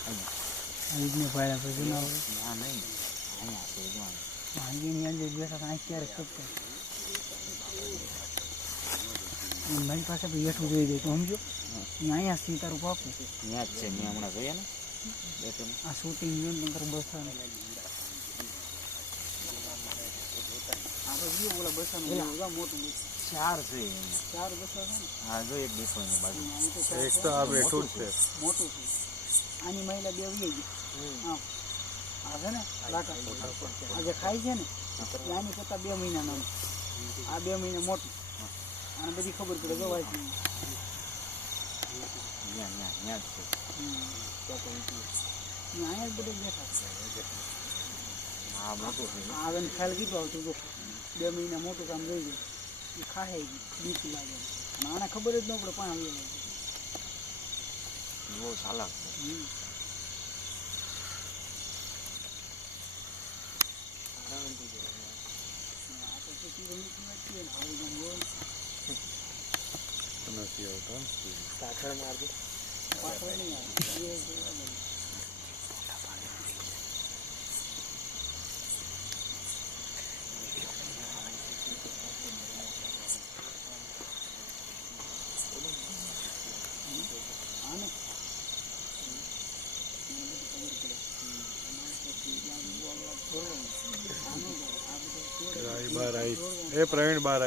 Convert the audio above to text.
ઈજને પાડ્યા પછી ના આવે ના નહીં અહીંયા છે જોવાનું ભાંગીની અંદર બેઠા આ ક્યારેક કપતા મારી પાસે બી હેઠું જોઈ દે તો સમજો અહીંયા સી તારું પાકું ત્યાં જ છે મેં હમણાં જોયા ને બે આ શૂટિંગ જો ને તારું બસાનું આપણે ઓલા બસાનું મોટું ચાર છે અહીંયા ચાર બસા છે ને હા જો એક બેસો અહીંયા બાજુ એક તો આ બેઠું જ છે મોટું છે આની મહિલા બે વી ગઈ હા આ છે ને લાટા આ જે ખાય છે ને એ આની કરતા 2 મહિના નાનું આ 2 મહિના મોટું આને બધી ખબર પડે જવાય છે ત્યાં જ છે અહીંયા જ બધે બેઠા હા મોટું છે આવે ને ખ્યાલ કીધું આવતું જો 2 મહિના મોટું કામ જોઈ જાય એ ખાય બીક લાગે અને આને ખબર જ ન પડે પણ આવી જાય બહુ ચાલાક છે નથી આવતો પાછળ મારજો પાછળ નહીં આવે બાર આવી એ પ્રવીણ બાર